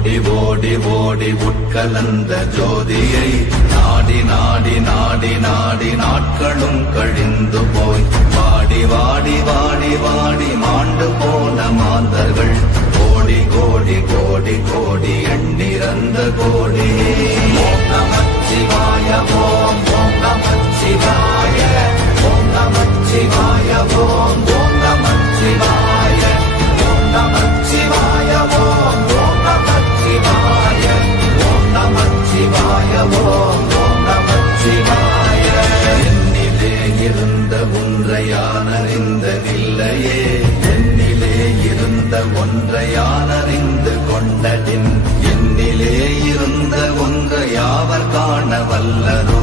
ஓடி ஓடி ஓடி உட்கலந்த ஜோதியை நாடி நாடி நாடி நாடி நாட்களும் கழிந்து போய் வாடி வாடி வாடி வாடி மாண்டு போன மாந்தர்கள் கோடி கோடி கோடி கோடி எண்ணிறந்த கோடி. ஓம் நமச்சிவாய ஓம் ஓம் நமச்சிவாய ஓம் நமச்சிவாய ஓம் ஓம் நமச்சிவாய ஓம் நமச்சிவாய ஓம் ஓம் நமச்சிவாய ஓம் நமச்சிவாய ஓம் ஓம் நமச்சிவாய. என்னிலே இருந்த ஒன்றையானறிந்ததில்லையே என்னிலே இருந்த ஒன்றையானறிந்து கொண்டதின் என்னிலே இருந்த ஒன்றை யாவர் காண வல்லரோ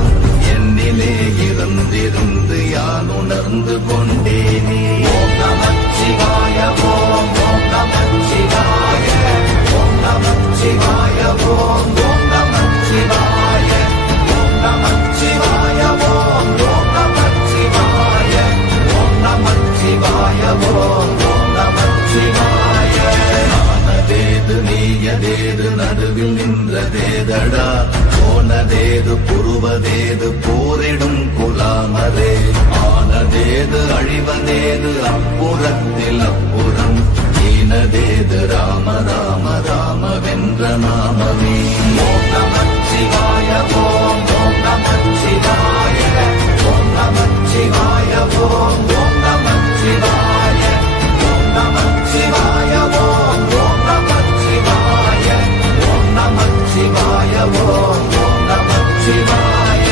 என்னிலே இருந்திருந்து யான் உணர்ந்து கொண்டேனே. ஓம் நமச்சிவாய ஓம் ஓம் நமச்சிவாய ஓம் நமச்சிவாய ஓம் ஓம் நமச்சிவாய ஓம் நமச்சிவாய ஓம் ஓம் நமச்சிவாய ஓம் நமச்சிவாய ஓம் ஓம் நமச்சிவாய. ஆனதேது நீயதேது நடுவில் நின்றதேதடா போனதேது புருவதேது போரிடும் குலாமரே ஆனதேது அழிவதேது அப்புறத்தில் அப்புறம் ஈனதேது ராம ராம ராம வென்ற நாமமே. ஓம் நமச்சிவாய ஓம் ஓம் நமச்சிவாய ஓம் நமச்சிவாய ஓம் ஓம் நமச்சிவாய ஓம் நமச்சிவாய ஓம் ஓம் நமச்சிவாய ஓம் நமச்சிவாய ஓம் ஓம் நமச்சிவாய.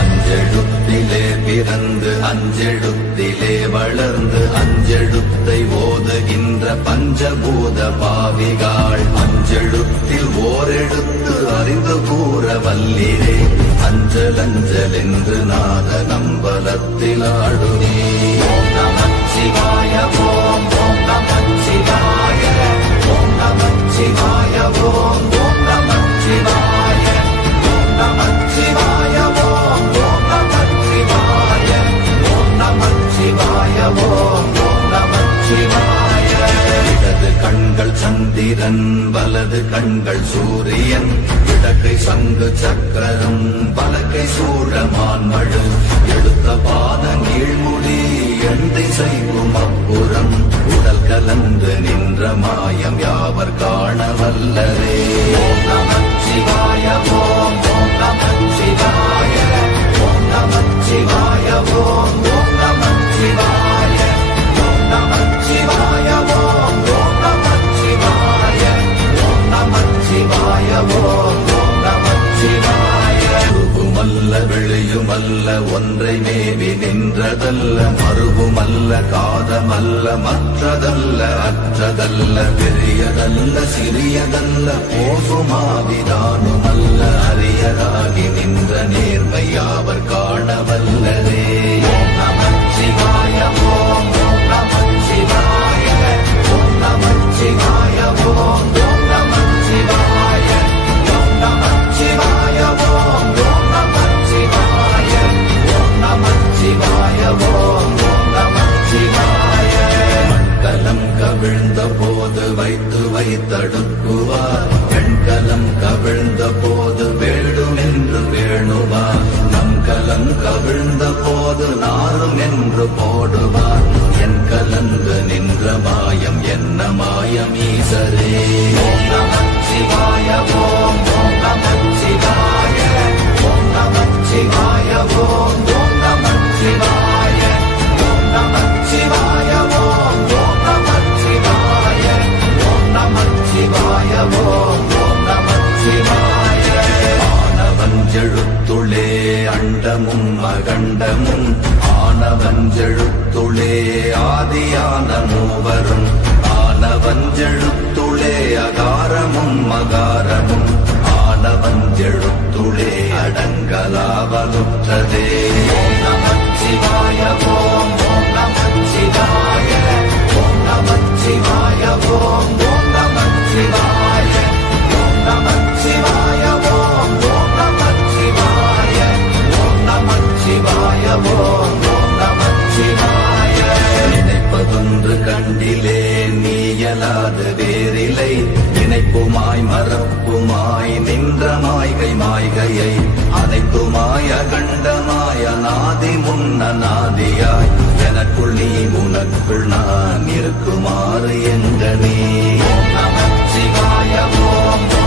அஞ்செழுத்திலே பிறந்து அஞ்செழுத்திலே வளர்ந்து அஞ்செழுத்தை ஓதுகின்ற பஞ்சபூத பாவிகாள் அஞ்செழுத்தில் ஓரெழுத்து அறிந்து கூற வல்லிரே அஞ்சல் அஞ்சல் என்று நாத நம்பலத்தில் ஆடுனே. ஓம் நமச்சிவாய ஓம் ஓம் நமச்சிவாய ஓம் நமச்சிவாய ஓம் ஓம் நமச்சிவாய ஓம் நமச்சிவாய ஓம் ஓம் நமச்சிவாய ஓம் நமச்சிவாய ஓம் ஓம் நமச்சிவாய. இடது கண்கள் சந்திரன் வலது கண்கள் சூரியன் இடக்கை சங்கு சக்கரம் பலக்கை சூழமான் மழு எடுத்த பாத நீழ்முடி எண் திசைக்கும் அப்புறம் உடல் கலந்து நின்ற மாயம் யாவர் காண வல்லரே. ஓம் நமச்சிவாய ஓம் ஓம் நமச்சிவாய ஓம் நமச்சிவாய ஓம் ஓம் நமச்சிவாய ஓம் நமச்சிவாய ஓம் ஓம் நமச்சிவாய ஓம் நமச்சிவாய ஓம் ஓம் நமச்சிவாய. உருவுமல்ல வெளியுமல்ல ஒன்றை மேவி நின்றதல்ல மறுவுமல்ல காதமல்ல மற்றதல்ல அற்றதல்ல பெரியதல்ல சிறியதல்ல போகுமாவிதானுமல்ல அரியராகி நின்ற நேர்மை யாவர் காண வல்லரே. ஓம் நமச்சிவாய ஓம் ஓம் நமச்சிவாய ஓம் நமச்சிவாய ஓம் ஓம் நமச்சிவாய ஓம் நமச்சிவாய ஓம் ஓம் நமச்சிவாய ஓம் நமச்சிவாய ஓம் ஓம் நமச்சிவாய. மண்கலம் கவிழ்ந்த போது வைத்து வைத்தடுக்குவார் எண்கலம் கவிழ்ந்த போது வேடும் என்று வேணுவார் நம் கலம் கவிழ்ந்த போது நாரும் என்று போடுவார் என் கலந்து நின்ற மாயம் என்ன மாயம் ஈசரே. ஓம் நமச்சிவாய ஓம் ஓம் நமச்சிவாய ஓம் நமச்சிவாய ஓம் ஓம் நமச்சிவாய ஓம் நமச்சிவாய ஓம் ஓம் நமச்சிவாய ஓம் நமச்சிவாய ஓம் ஓம் நமச்சிவாய. ஆனவஞ்செழுத்துளே அண்டமும் அகண்டமும் ஆனவஞ்செழுத்துளே ஆதியான மூவரும் ஆனவஞ்செழுத்துளே அகாரமும் மகாரமும் ஆனவஞ்செழுத்துளே அடங்கலாவலுற்றதே. ஓம் நமச்சிவாய ஓம் ஓம் நமச்சிவாய ஓம் நமச்சிவாய ஓம் ஓம் நமச்சிவாய ஓம் நமச்சிவாய ஓம் ஓம் நமச்சிவாய ஓம் நமச்சிவாய ஓம் ஓம் நமச்சிவாய. நினைப்பதொன்று கண்டிலே நீயலாது வேறில்லை நினைப்புமாய் மறப்ப எனக்குமாய் நின்ற மாய்கை மாய்கையை அனைத்துமாய கண்டமாய நாதி முன்ன நாதியாய் எனக்குள் நீ உனக்குள் நான் இருக்குமாறு என்ற நீ ஓம் நமச்சிவாய ஓம்